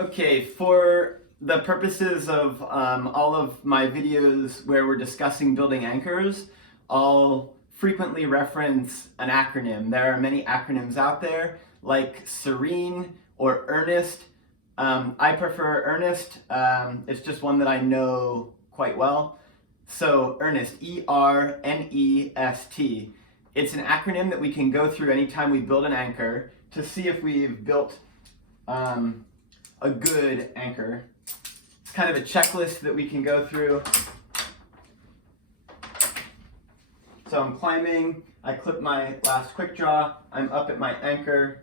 Okay, for the purposes of all of my videos where we're discussing building anchors, I'll frequently reference an acronym. There are many acronyms out there, like SERENE or ERNEST. I prefer ERNEST. It's just one that I know quite well. So ERNEST, E-R-N-E-S-T. It's an acronym that we can go through anytime we build an anchor to see if we've built a good anchor. It's kind of a checklist that we can go through. So I'm climbing, I clip my last quick draw, I'm up at my anchor,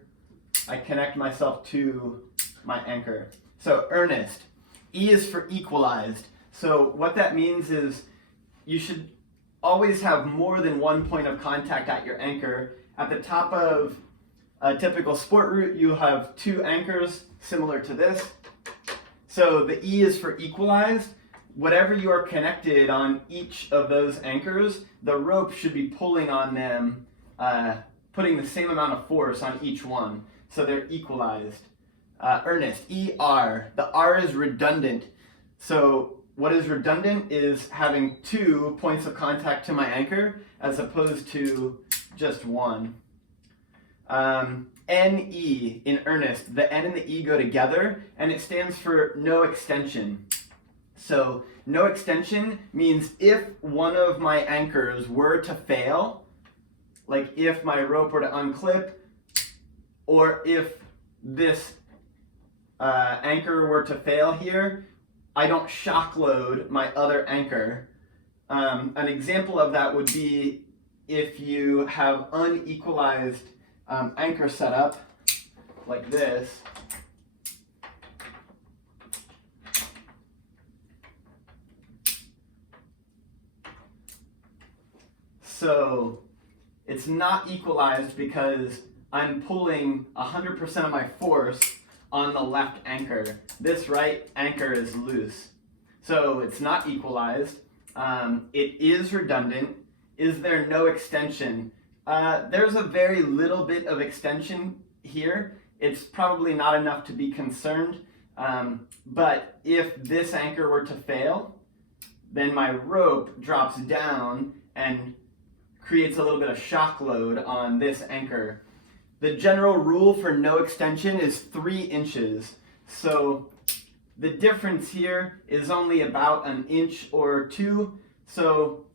I connect myself to my anchor. So ERNEST, E is for equalized. So what that means is you should always have more than one point of contact at your anchor. At the top of a typical sport route, you have two anchors similar to this. So the E is for equalized. Whatever you are connected on each of those anchors, the rope should be pulling on them, putting the same amount of force on each one. So they're equalized. ERNEST, E-R. The R is redundant. So what is redundant is having 2 points of contact to my anchor as opposed to just one. N-E in ERNEST, the N and the E go together, and it stands for no extension. So no extension means if one of my anchors were to fail, like if my rope were to unclip, or if this anchor were to fail here, I don't shock load my other anchor. An example of that would be if you have unequalized anchor setup like this. So it's not equalized because I'm pulling 100% of my force on the left anchor. This right anchor is loose. So it's not equalized. It is redundant. Is there no extension? There's a very little bit of extension here. It's probably not enough to be concerned. But if this anchor were to fail, then my rope drops down and creates a little bit of shock load on this anchor. The general rule for no extension is 3 inches. So the difference here is only about an inch or 2. So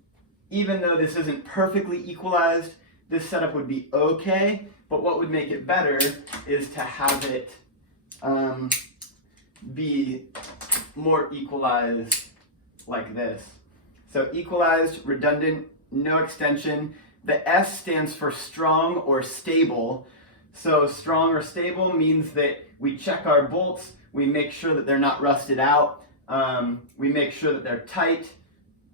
even though this isn't perfectly equalized, this setup would be okay, but what would make it better is to have it be more equalized like this. So equalized, redundant, no extension. The S stands for strong or stable. So strong or stable means that we check our bolts, we make sure that they're not rusted out, we make sure that they're tight.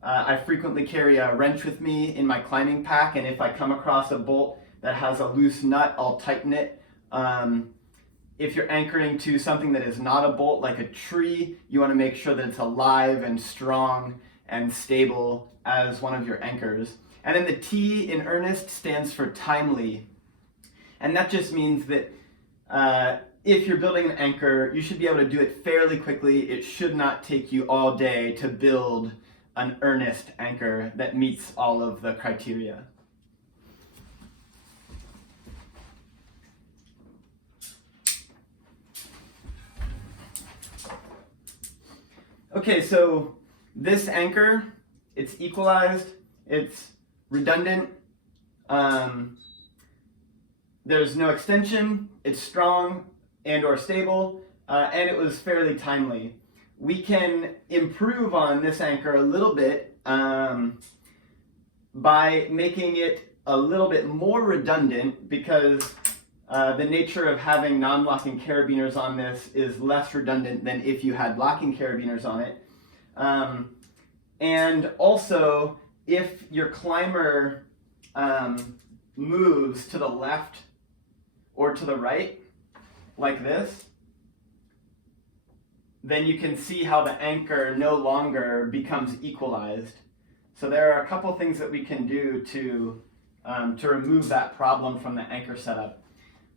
I frequently carry a wrench with me in my climbing pack, and if I come across a bolt that has a loose nut, I'll tighten it. If you're anchoring to something that is not a bolt, like a tree, you want to make sure that it's alive and strong and stable as one of your anchors. And then the T in ERNEST stands for timely. And that just means that if you're building an anchor, you should be able to do it fairly quickly. It should not take you all day to build an ERNEST anchor that meets all of the criteria. Okay, so this anchor, it's equalized, it's redundant, there's no extension, it's strong and or stable, and it was fairly timely. We can improve on this anchor a little bit by making it a little bit more redundant, because the nature of having non-locking carabiners on this is less redundant than if you had locking carabiners on it. And also, if your climber moves to the left or to the right, like this, then you can see how the anchor no longer becomes equalized. So there are a couple things that we can do to remove that problem from the anchor setup.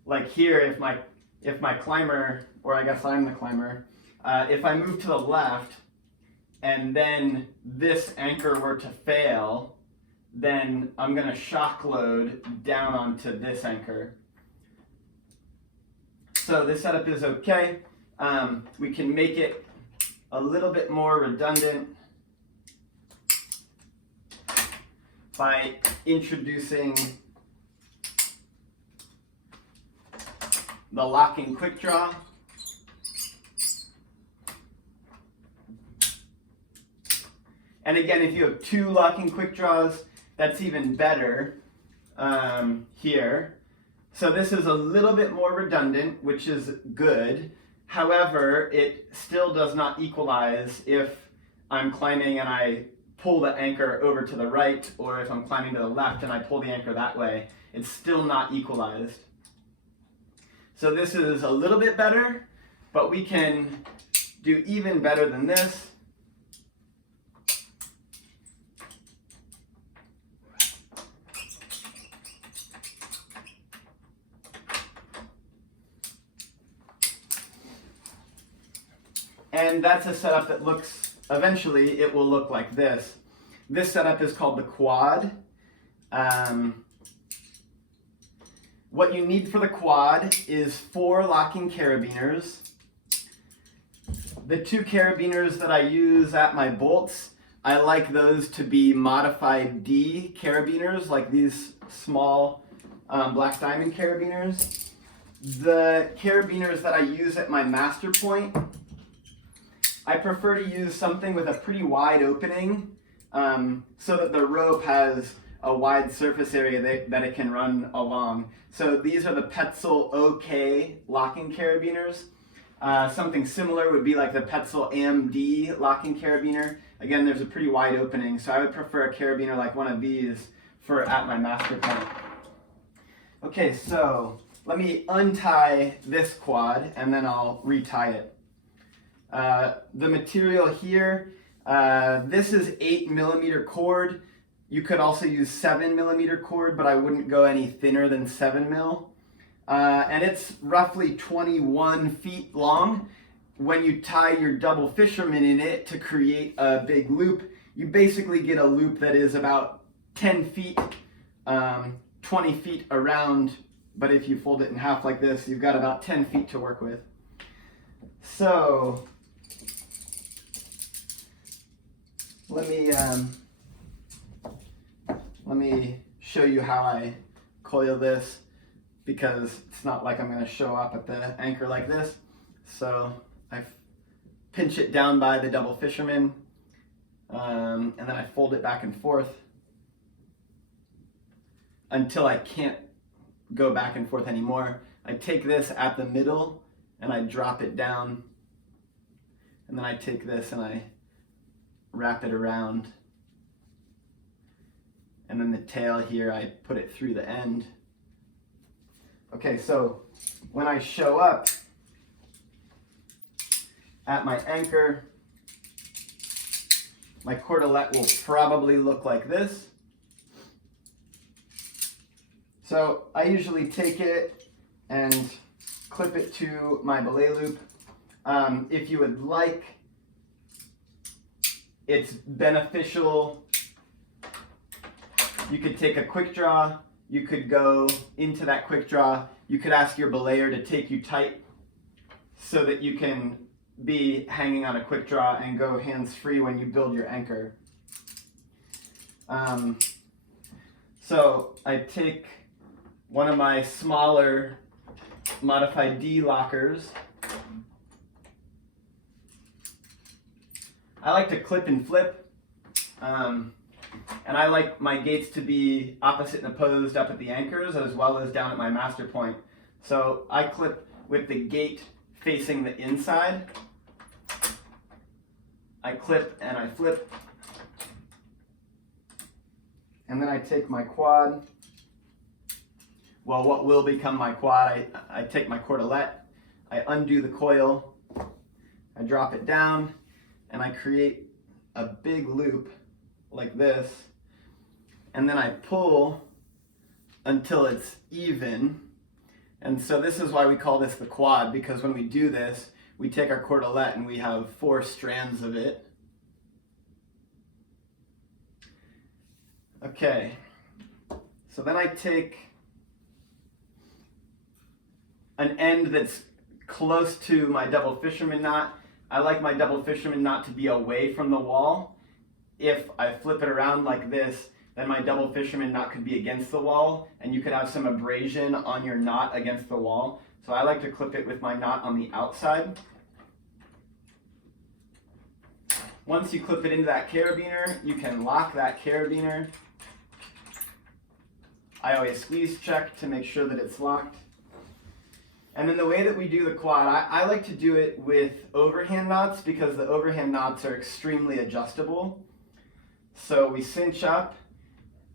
Like here, if my if my climber, or I guess I'm the climber, if I move to the left and then this anchor were to fail, then I'm going to shock load down onto this anchor. So this setup is okay. We can make it a little bit more redundant by introducing the locking quick draw. And again, if you have two locking quick draws, that's even better here. So this is a little bit more redundant, which is good. However, it still does not equalize if I'm climbing and I pull the anchor over to the right, or if I'm climbing to the left and I pull the anchor that way. It's still not equalized. So this is a little bit better, but we can do even better than this. And that's a setup that looks, eventually it will look like this. This setup is called the quad. What you need for the quad is 4 locking carabiners. The 2 carabiners that I use at my bolts, I like those to be modified D carabiners, like these small black diamond carabiners. The carabiners that I use at my master point, I prefer to use something with a pretty wide opening so that the rope has a wide surface area that it can run along. So these are the Petzl OK locking carabiners. Something similar would be like the Petzl AMD locking carabiner. Again, there's a pretty wide opening, so I would prefer a carabiner like one of these for at my master point. Okay, so let me untie this quad and then I'll retie it. The material here, this is 8mm cord. You could also use 7mm cord, but I wouldn't go any thinner than 7mm. And it's roughly 21 feet long. When you tie your double fisherman in it to create a big loop, you basically get a loop that is about 10 feet, 20 feet around, but if you fold it in half like this, you've got about 10 feet to work with. So, let me show you how I coil this, because it's not like I'm going to show up at the anchor like this. So I pinch it down by the double fisherman, and then I fold it back and forth until I can't go back and forth anymore. I take this at the middle and I drop it down, and then I take this and I wrap it around, and then the tail here, I put it through the end. Okay, so when I show up at my anchor, my cordelette will probably look like this. So I usually take it and clip it to my belay loop. If you would like, it's beneficial. You could take a quick draw. You could go into that quick draw. You could ask your belayer to take you tight so that you can be hanging on a quick draw and go hands-free when you build your anchor. So I take one of my smaller modified D lockers. I like to clip and flip, and I like my gates to be opposite and opposed up at the anchors as well as down at my master point. So I clip with the gate facing the inside. I clip and I flip, and then I take my quad, well, what will become my quad, I take my cordelette, I undo the coil, I drop it down, and I create a big loop like this, and then I pull until it's even, And so this is why we call this the quad, because when we do this, we take our cordelette and we have 4 strands of it. Okay, so then I take an end that's close to my double fisherman knot. I like my double fisherman knot to be away from the wall. If I flip it around like this, then my double fisherman knot could be against the wall, and you could have some abrasion on your knot against the wall. So I like to clip it with my knot on the outside. Once you clip it into that carabiner, you can lock that carabiner. I always squeeze check to make sure that it's locked. And then the way that we do the quad, I like to do it with overhand knots because the overhand knots are extremely adjustable. So we cinch up,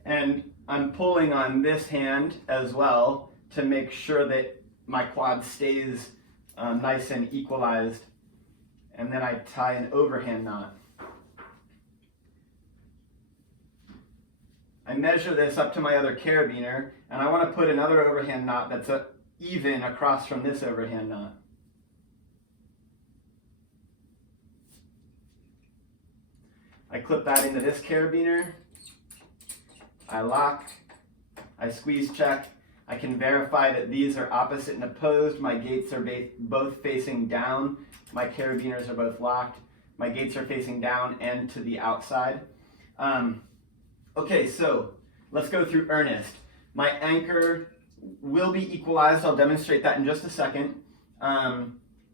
and I'm pulling on this hand as well to make sure that my quad stays nice and equalized. And then I tie an overhand knot. I measure this up to my other carabiner, and I want to put another overhand knot that's even across from this overhand knot. I clip that into this carabiner. I lock. I squeeze check. I can verify that these are opposite and opposed. My gates are both facing down. My carabiners are both locked. My gates are facing down and to the outside. Okay, so let's go through ERNEST. My anchor will be equalized. I'll demonstrate that in just a second.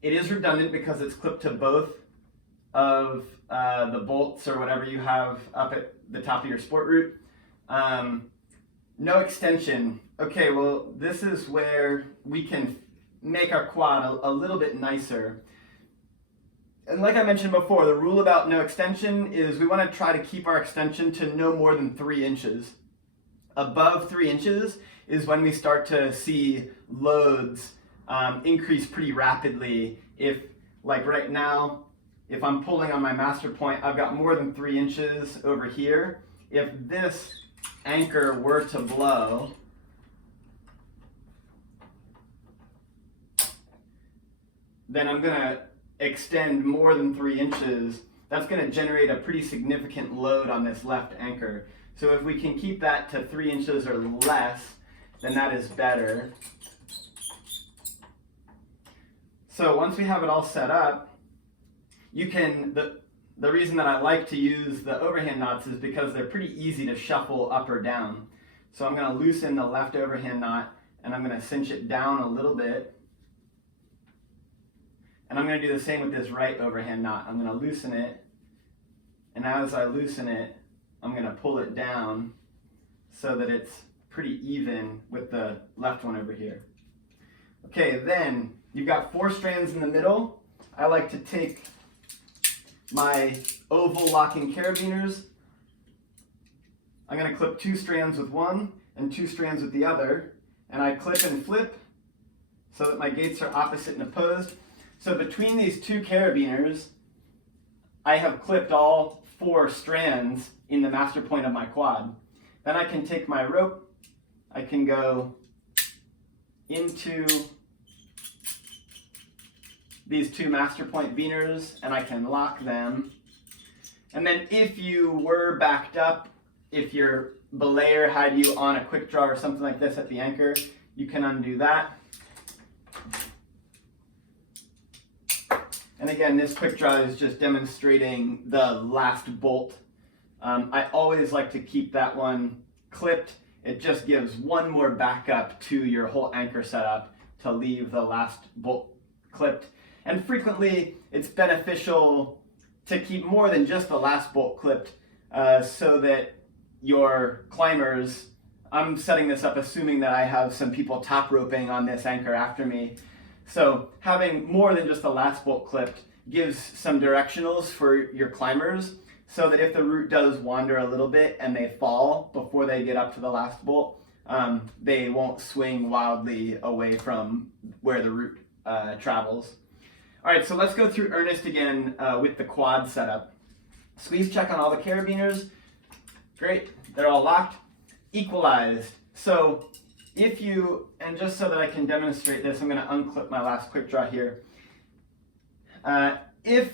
It is redundant because it's clipped to both of the bolts or whatever you have up at the top of your sport root. No extension. Okay, well, this is where we can make our quad a little bit nicer. And like I mentioned before, the rule about no extension is we want to try to keep our extension to no more than 3 inches. Above 3 inches is when we start to see loads increase pretty rapidly. If, like right now, if I'm pulling on my master point, I've got more than 3 inches over here. If this anchor were to blow, then I'm going to extend more than 3 inches. That's going to generate a pretty significant load on this left anchor. So if we can keep that to 3 inches or less, then that is better. So once we have it all set up, you can, the reason that I like to use the overhand knots is because they're pretty easy to shuffle up or down. So I'm going to loosen the left overhand knot, and I'm going to cinch it down a little bit. And I'm going to do the same with this right overhand knot. I'm going to loosen it, and as I loosen it, I'm going to pull it down so that it's pretty even with the left one over here. Okay, then you've got 4 strands in the middle. I like to take my oval locking carabiners. I'm going to clip 2 strands with one and 2 strands with the other, and I clip and flip so that my gates are opposite and opposed. So between these 2 carabiners, I have clipped all 4 strands in the master point of my quad. Then I can take my rope, I can go into these 2 master point biners, and I can lock them. And then if you were backed up, if your belayer had you on a quick draw or something like this at the anchor, you can undo that. And again, this quick draw is just demonstrating the last bolt. I always like to keep that one clipped. It just gives one more backup to your whole anchor setup to leave the last bolt clipped. And frequently, it's beneficial to keep more than just the last bolt clipped so that your climbers, I'm setting this up assuming that I have some people top roping on this anchor after me. So having more than just the last bolt clipped gives some directionals for your climbers so that if the root does wander a little bit and they fall before they get up to the last bolt, they won't swing wildly away from where the root travels. All right, so let's go through ERNEST again with the quad setup. Squeeze check on all the carabiners. Great, they're all locked. Equalized. So if you, and just so that I can demonstrate this, I'm going to unclip my last quick draw here. If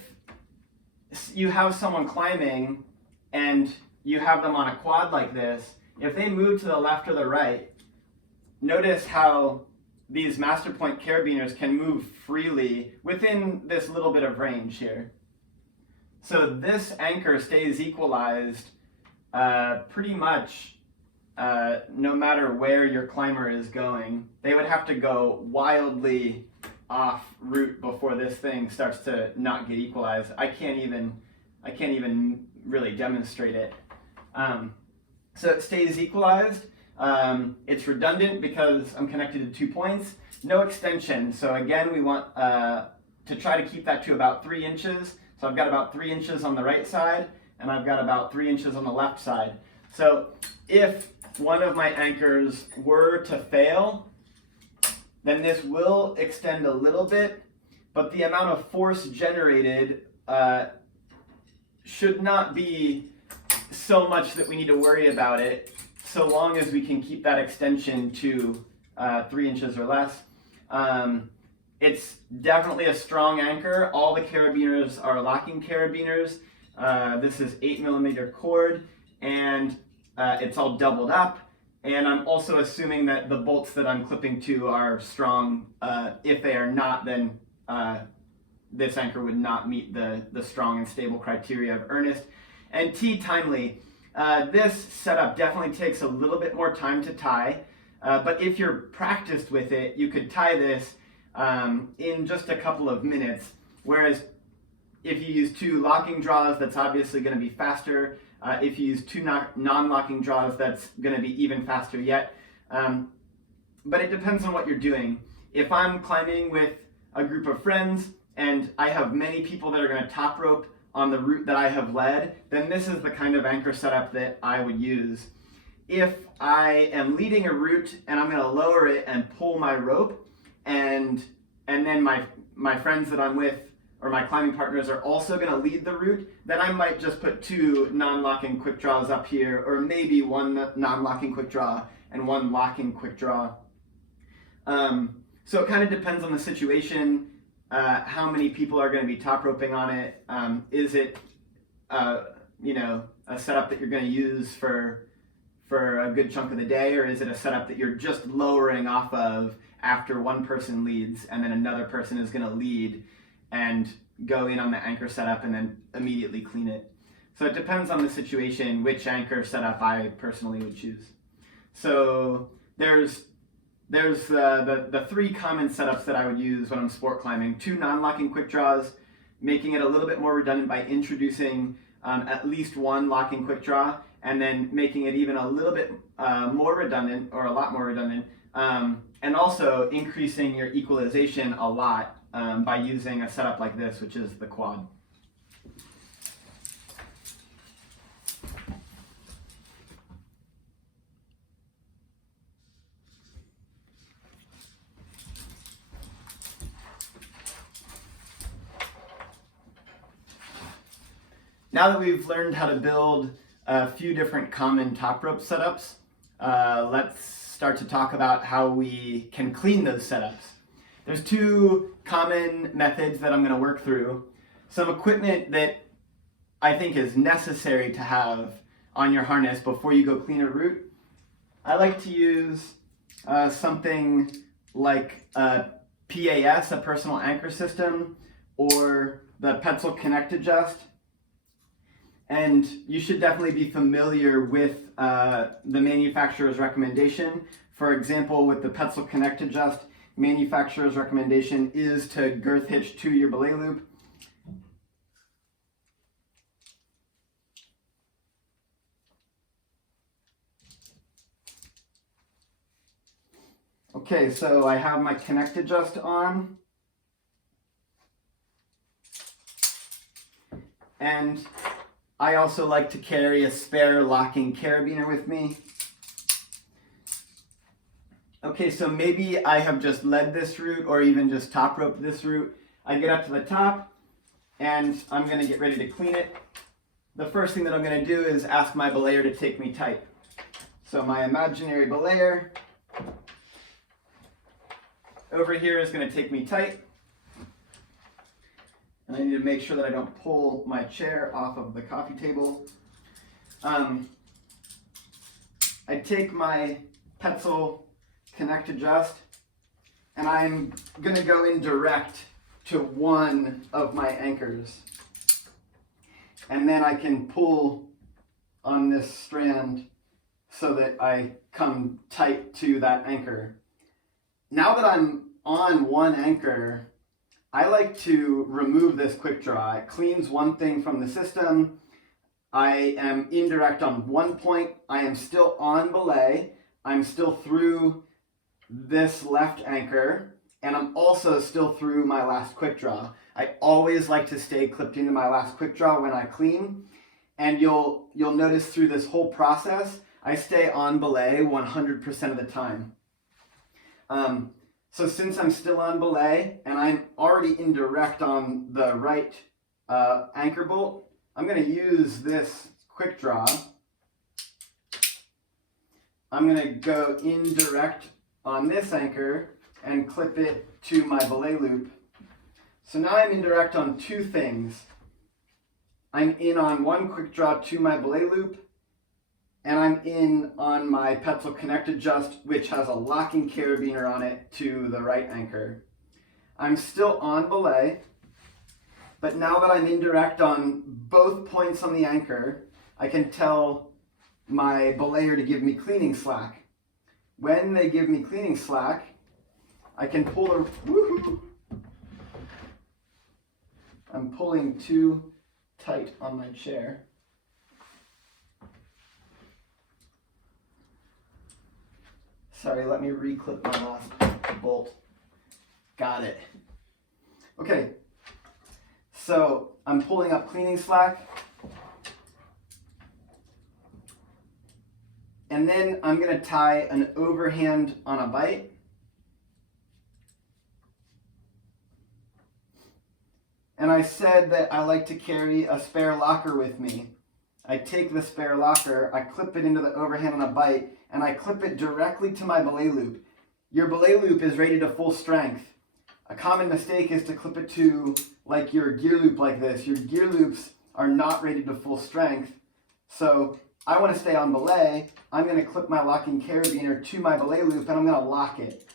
you have someone climbing and you have them on a quad like this, if they move to the left or the right, notice how these master point carabiners can move freely within this little bit of range here. So this anchor stays equalized pretty much no matter where your climber is going. They would have to go wildly off route before this thing starts to not get equalized. I can't even really demonstrate it. So it stays equalized. It's redundant because I'm connected to 2 points. No extension. So again, we want to try to keep that to about 3 inches. So I've got about 3 inches on the right side, and I've got about 3 inches on the left side. So if one of my anchors were to fail, then this will extend a little bit, but the amount of force generated should not be so much that we need to worry about it, so long as we can keep that extension to 3 inches or less. It's definitely a strong anchor. All the carabiners are locking carabiners. This is 8mm cord, and it's all doubled up. And I'm also assuming that the bolts that I'm clipping to are strong. If they are not, then this anchor would not meet the strong and stable criteria of ERNEST. And timely. This setup definitely takes a little bit more time to tie, but if you're practiced with it, you could tie this in just a couple of minutes, whereas if you use 2 locking draws, that's obviously going to be faster. If you use 2 non-locking draws, that's going to be even faster yet. But it depends on what you're doing. If I'm climbing with a group of friends and I have many people that are going to top rope on the route that I have led, then this is the kind of anchor setup that I would use. If I am leading a route and I'm going to lower it and pull my rope, and then my friends that I'm with or my climbing partners are also going to lead the route, then I might just put 2 non-locking quick draws up here, or maybe 1 non-locking quick draw and 1 locking quick draw. So it kind of depends on the situation, how many people are going to be top roping on it. Is it a setup that you're going to use for a good chunk of the day, or is it a setup that you're just lowering off of after one person leads and then another person is going to lead and go in on the anchor setup and then immediately clean it? So it depends on the situation which anchor setup I personally would choose. So there's the 3 common setups that I would use when I'm sport climbing. 2 non-locking quick draws, making it a little bit more redundant by introducing at least 1 locking quick draw, and then making it even a little bit more redundant, or a lot more redundant, and also increasing your equalization a lot by using a setup like this, which is the quad. Now that we've learned how to build a few different common top rope setups, let's start to talk about how we can clean those setups. There's 2 common methods that I'm going to work through. Some equipment that I think is necessary to have on your harness before you go clean a route. I like to use something like a PAS, a personal anchor system, or the Petzl Connect Adjust. And you should definitely be familiar with the manufacturer's recommendation. For example, with the Petzl Connect Adjust, manufacturer's recommendation is to girth hitch to your belay loop. Okay, so I have my Connect Adjust on. And I also like to carry a spare locking carabiner with me. Okay, so maybe I have just led this route or even just top roped this route. I get up to the top and I'm going to get ready to clean it. The first thing that I'm going to do is ask my belayer to take me tight. So my imaginary belayer over here is going to take me tight. And I need to make sure that I don't pull my chair off of the coffee table. I take my Petzl Connect Adjust, and I'm going to go in direct to one of my anchors. And then I can pull on this strand so that I come tight to that anchor. Now that I'm on one anchor, I like to remove this quick draw. It cleans one thing from the system. I am indirect on one point. I am still on belay. I'm still through this left anchor, and I'm also still through my last quick draw. I always like to stay clipped into my last quick draw when I clean, and you'll notice through this whole process, I stay on belay 100% of the time. So since I'm still on belay and I'm already indirect on the right anchor bolt, I'm going to use this quick draw. I'm going to go indirect on this anchor and clip it to my belay loop. So now I'm indirect on two things. I'm in on one quick draw to my belay loop, and I'm in on my Petzl Connect Adjust, which has a locking carabiner on it to the right anchor. I'm still on belay, but now that I'm indirect on both points on the anchor, I can tell my belayer to give me cleaning slack. When they give me cleaning slack, I can pull a, woohoo! I'm pulling too tight on my chair. Sorry, let me reclip my last bolt. Got it. Okay, so I'm pulling up cleaning slack. And then I'm going to tie an overhand on a bite. And I said that I like to carry a spare locker with me. I take the spare locker, I clip it into the overhand on a bite, and I clip it directly to my belay loop. Your belay loop is rated to full strength. A common mistake is to clip it to like your gear loop like this. Your gear loops are not rated to full strength. So I want to stay on belay. I'm going to clip my locking carabiner to my belay loop, and I'm going to lock it.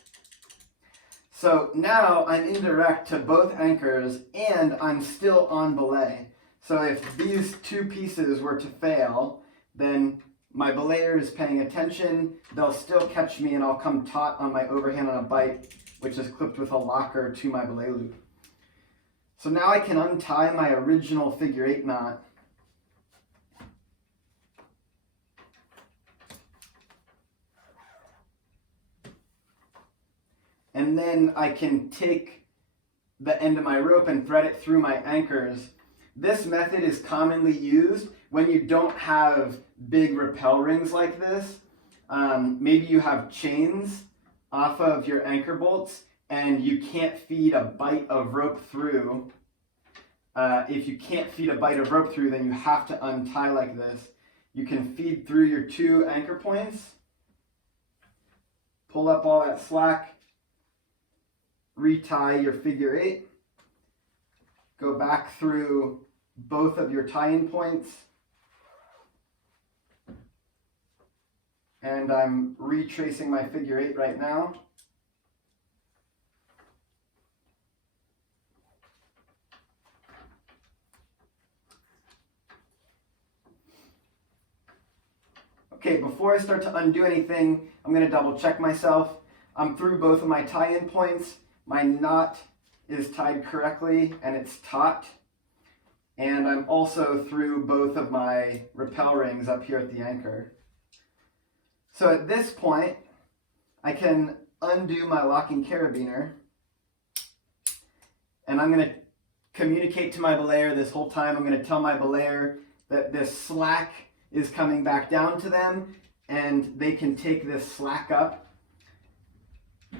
So now I'm indirect to both anchors, and I'm still on belay. So if these two pieces were to fail, then my belayer is paying attention. They'll still catch me, and I'll come taut on my overhand on a bite, which is clipped with a locker to my belay loop. So now I can untie my original figure 8 knot. And then I can take the end of my rope and thread it through my anchors. This method is commonly used when you don't have big rappel rings like this. Maybe you have chains off of your anchor bolts and you can't feed a bite of rope through. If you can't feed a bite of rope through, then you have to untie like this. You can feed through your 2 anchor points, pull up all that slack, retie your figure 8, go back through both of your tie-in points, and I'm retracing my figure 8 right now. Okay, before I start to undo anything, I'm going to double check myself. I'm through both of my tie-in points. My knot is tied correctly and it's taut. And I'm also through both of my rappel rings up here at the anchor. So at this point, I can undo my locking carabiner. And I'm going to communicate to my belayer this whole time. I'm going to tell my belayer that this slack is coming back down to them and they can take this slack up.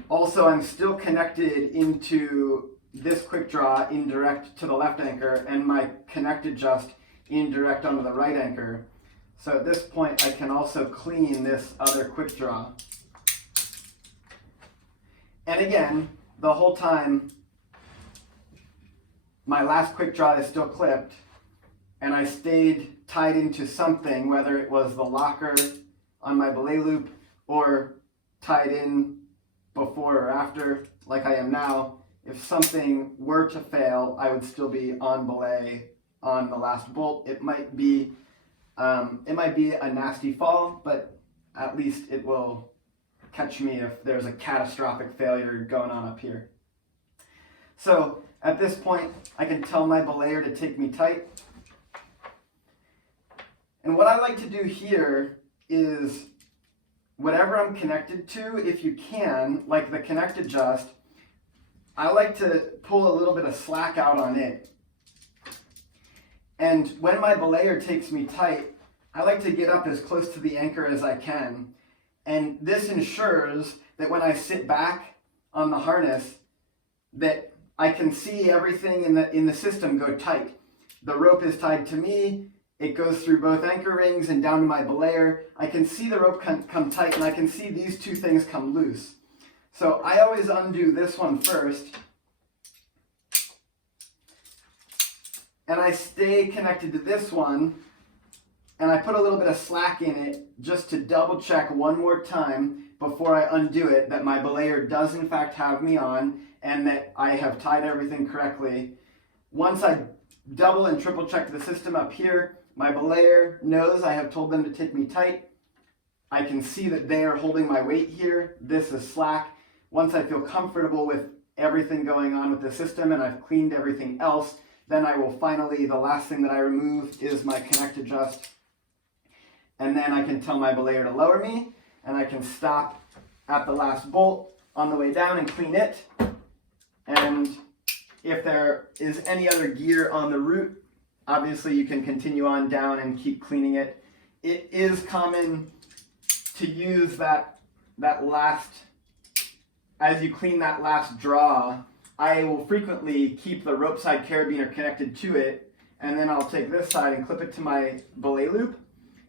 Also, I'm still connected into this quick draw indirect to the left anchor and my connect adjust indirect onto the right anchor. So at this point, I can also clean this other quick draw. And again, the whole time my last quick draw is still clipped, and I stayed tied into something, whether it was the locker on my belay loop or tied in before or after like I am now. If something were to fail, I would still be on belay on the last bolt. It might be a nasty fall, but at least it will catch me if there's a catastrophic failure going on up here. So at this point, I can tell my belayer to take me tight. And what I like to do here is whatever I'm connected to, if you can, like the connect adjust, I like to pull a little bit of slack out on it. And when my belayer takes me tight, I like to get up as close to the anchor as I can. And this ensures that when I sit back on the harness, that I can see everything in the system go tight. The rope is tied to me. It goes through both anchor rings and down to my belayer. I can see the rope come tight, and I can see these two things come loose. So I always undo this one first, and I stay connected to this one, and I put a little bit of slack in it just to double check one more time before I undo it that my belayer does in fact have me on and that I have tied everything correctly. Once I double and triple check the system up here, my belayer knows I have told them to take me tight. I can see that they are holding my weight here. This is slack. Once I feel comfortable with everything going on with the system and I've cleaned everything else, then I will finally, the last thing that I remove is my connect adjust. And then I can tell my belayer to lower me, and I can stop at the last bolt on the way down and clean it. And if there is any other gear on the route, obviously you can continue on down and keep cleaning it. It is common to use that last, as you clean that last draw, I will frequently keep the rope side carabiner connected to it, and then I'll take this side and clip it to my belay loop,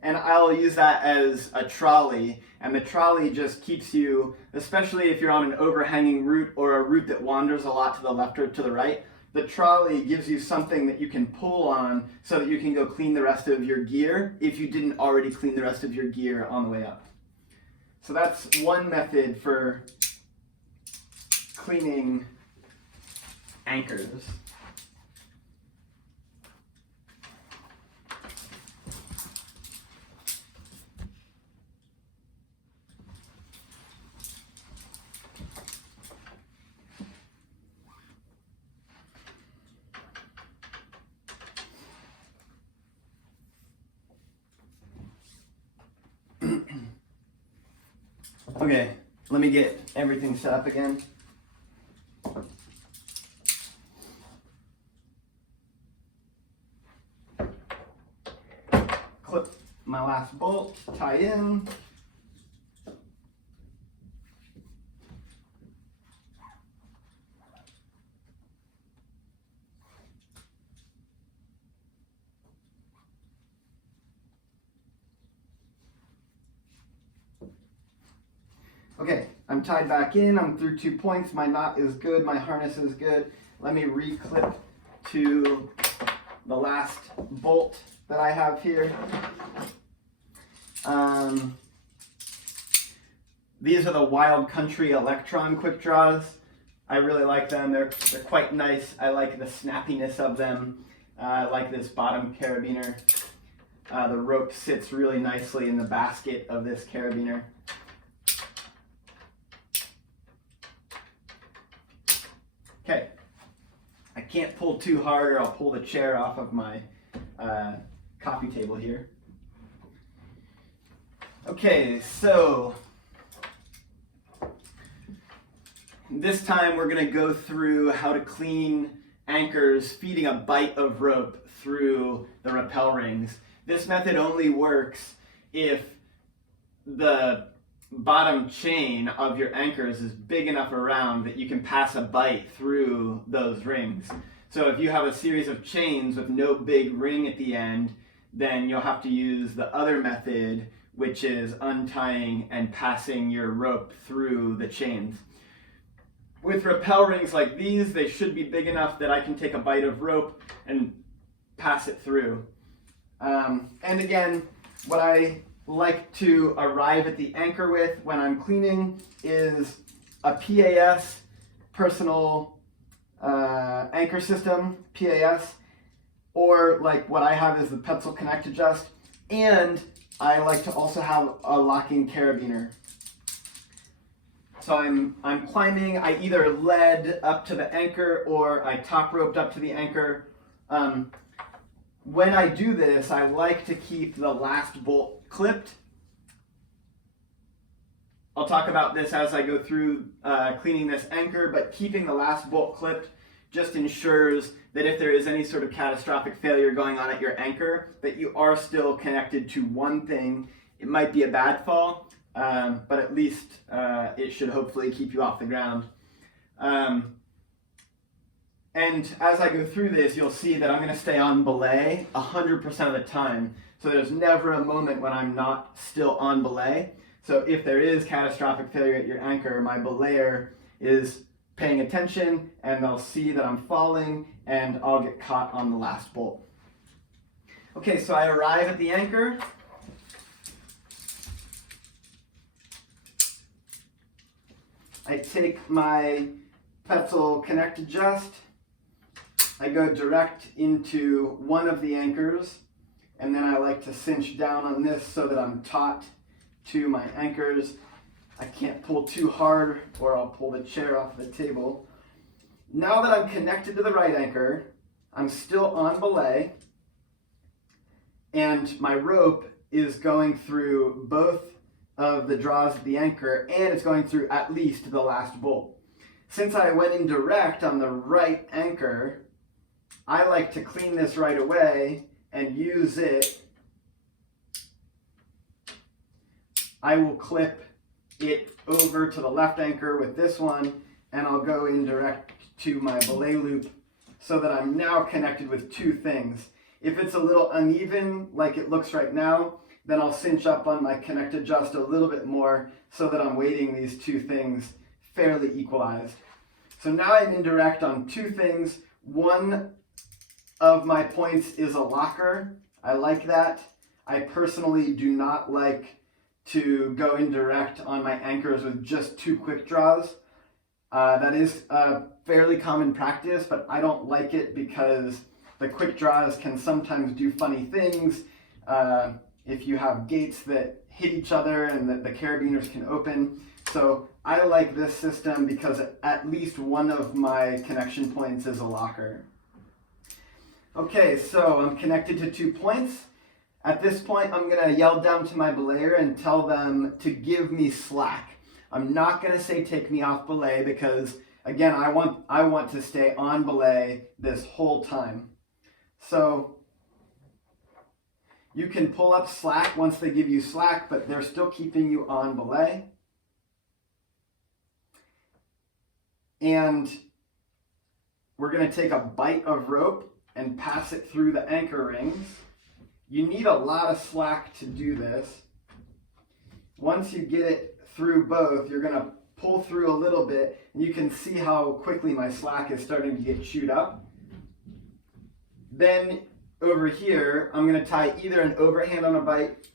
and I'll use that as a trolley. And the trolley just keeps you, especially if you're on an overhanging route or a route that wanders a lot to the left or to the right, the trolley gives you something that you can pull on so that you can go clean the rest of your gear if you didn't already clean the rest of your gear on the way up. So that's one method for cleaning anchors. Okay, let me get everything set up again. Clip my last bolt, tie in. Okay, I'm tied back in, I'm through 2 points, my knot is good, my harness is good. Let me re-clip to the last bolt that I have here. These are the Wild Country Electron quick draws. I really like them, they're quite nice. I like the snappiness of them. I like this bottom carabiner. The rope sits really nicely in the basket of this carabiner. Okay, I can't pull too hard or I'll pull the chair off of my coffee table here. Okay, so this time we're going to go through how to clean anchors feeding a bight of rope through the rappel rings. This method only works if the bottom chain of your anchors is big enough around that you can pass a bight through those rings. So if you have a series of chains with no big ring at the end, then you'll have to use the other method, which is untying and passing your rope through the chains. With rappel rings like these, they should be big enough that I can take a bite of rope and pass it through. And again, what I like to arrive at the anchor with when I'm cleaning is a PAS, personal anchor system, PAS, or like what I have is the Petzl Connect Adjust, and I like to also have a locking carabiner. So I'm climbing, I either led up to the anchor or I top roped up to the anchor. When I do this, I like to keep the last bolt clipped. I'll talk about this as I go through cleaning this anchor, but keeping the last bolt clipped just ensures that if there is any sort of catastrophic failure going on at your anchor, that you are still connected to one thing. It might be a bad fall, but at least it should hopefully keep you off the ground. And as I go through this, you'll see that I'm going to stay on belay 100% of the time. So there's never a moment when I'm not still on belay. So if there is catastrophic failure at your anchor, my belayer is paying attention and they'll see that I'm falling and I'll get caught on the last bolt. Okay, so I arrive at the anchor. I take my Petzl Connect Adjust. I go direct into one of the anchors, and then I like to cinch down on this so that I'm taut to my anchors. I can't pull too hard or I'll pull the chair off the table. Now that I'm connected to the right anchor, I'm still on belay, and my rope is going through both of the draws of the anchor, and it's going through at least the last bolt. Since I went in direct on the right anchor, I like to clean this right away and use it. I will clip it over to the left anchor with this one, and I'll go in direct to my belay loop so that I'm now connected with two things. If it's a little uneven like it looks right now, then I'll cinch up on my Connect Adjust a little bit more so that I'm weighting these two things fairly equalized. So now I'm indirect on two things. One of my points is a locker. I like that. I personally do not like to go indirect on my anchors with just two quick draws. That is a fairly common practice, but I don't like it because the quick draws can sometimes do funny things. If you have gates that hit each other and that the carabiners can open. So I like this system because at least one of my connection points is a locker. Okay, so I'm connected to 2 points. At this point, I'm going to yell down to my belayer and tell them to give me slack. I'm not going to say take me off belay because, again, I want to stay on belay this whole time. So you can pull up slack once they give you slack, but they're still keeping you on belay. And we're going to take a bite of rope and pass it through the anchor rings. You need a lot of slack to do this. Once you get it through both, you're going to pull through a little bit, and you can see how quickly my slack is starting to get chewed up. Then over here, I'm going to tie either an overhand on a bite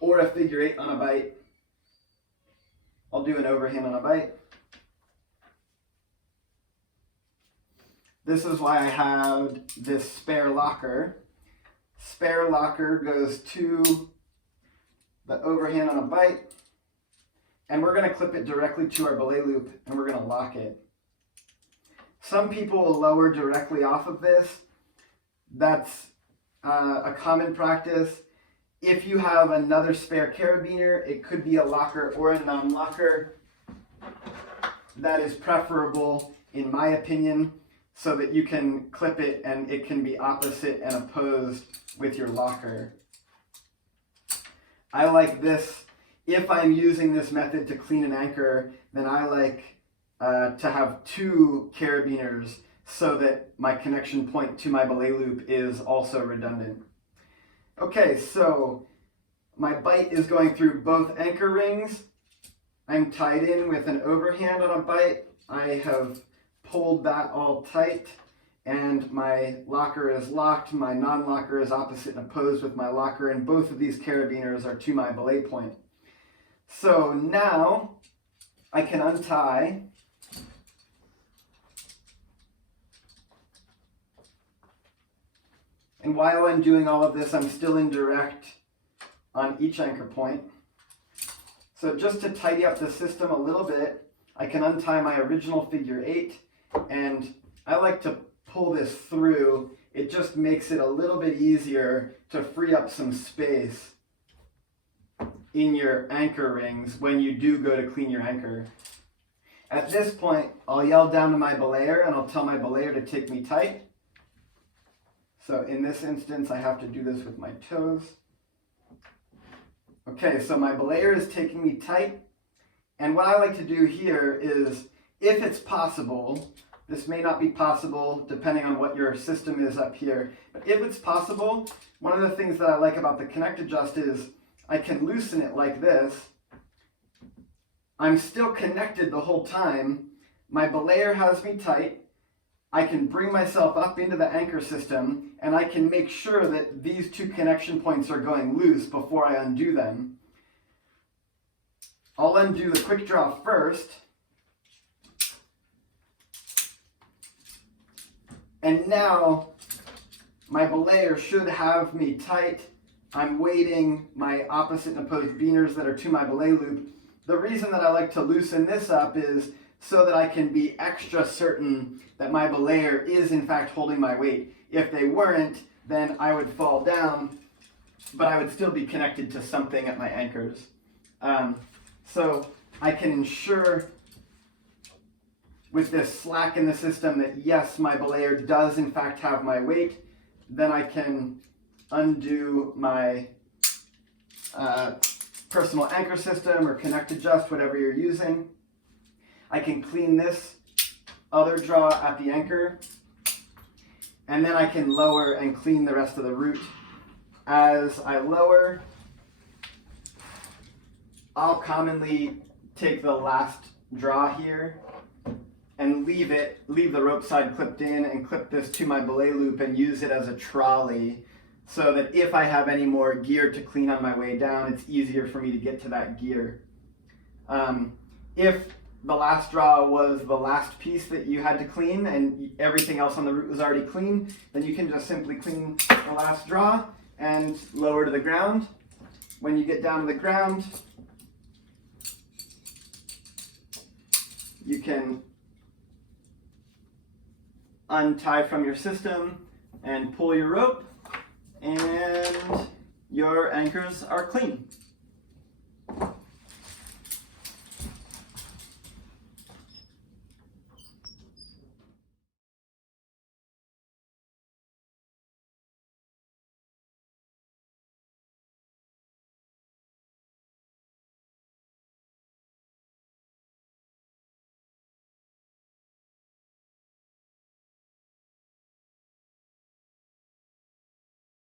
or a figure 8 on a bite. I'll do an overhand on a bite. This is why I have this spare locker. Spare locker goes to the overhand on a bite, and we're going to clip it directly to our belay loop, and we're going to lock it. Some people will lower directly off of this. That's a common practice. If you have another spare carabiner, it could be a locker or a non-locker. That is preferable, in my opinion, so that you can clip it and it can be opposite and opposed with your locker. I like this. If I'm using this method to clean an anchor, then I like to have 2 carabiners so that my connection point to my belay loop is also redundant. Okay, so my bite is going through both anchor rings. I'm tied in with an overhand on a bite I have pulled that all tight, and my locker is locked. My non-locker is opposite and opposed with my locker, and both of these carabiners are to my belay point. So now I can untie and while I'm doing all of this, I'm still indirect on each anchor point. So just to tidy up the system a little bit, I can untie my original figure 8, and I like to pull this through. It just makes it a little bit easier to free up some space in your anchor rings when you do go to clean your anchor. At this point, I'll yell down to my belayer and I'll tell my belayer to take me tight. So in this instance, I have to do this with my toes. Okay, so my belayer is taking me tight. And what I like to do here is, if it's possible, this may not be possible depending on what your system is up here, but if it's possible, one of the things that I like about the Connect Adjust is I can loosen it like this. I'm still connected the whole time. My belayer has me tight. I can bring myself up into the anchor system, and I can make sure that these two connection points are going loose before I undo them. I'll undo the quick draw first. And now my belayer should have me tight. I'm weighting my opposite and opposed beaners that are to my belay loop. The reason that I like to loosen this up is so that I can be extra certain that my belayer is in fact holding my weight. If they weren't, then I would fall down, but I would still be connected to something at my anchors. So I can ensure with this slack in the system that yes, my belayer does in fact have my weight. Then I can undo my personal anchor system or Connect Adjust, whatever you're using. I can clean this other draw at the anchor, and then I can lower and clean the rest of the route. As I lower, I'll commonly take the last draw here and leave the rope side clipped in and clip this to my belay loop and use it as a trolley so that if I have any more gear to clean on my way down, it's easier for me to get to that gear. If the last draw was the last piece that you had to clean and everything else on the route was already clean, then you can just simply clean the last draw and lower to the ground. When you get down to the ground, you can untie from your system and pull your rope, and your anchors are clean.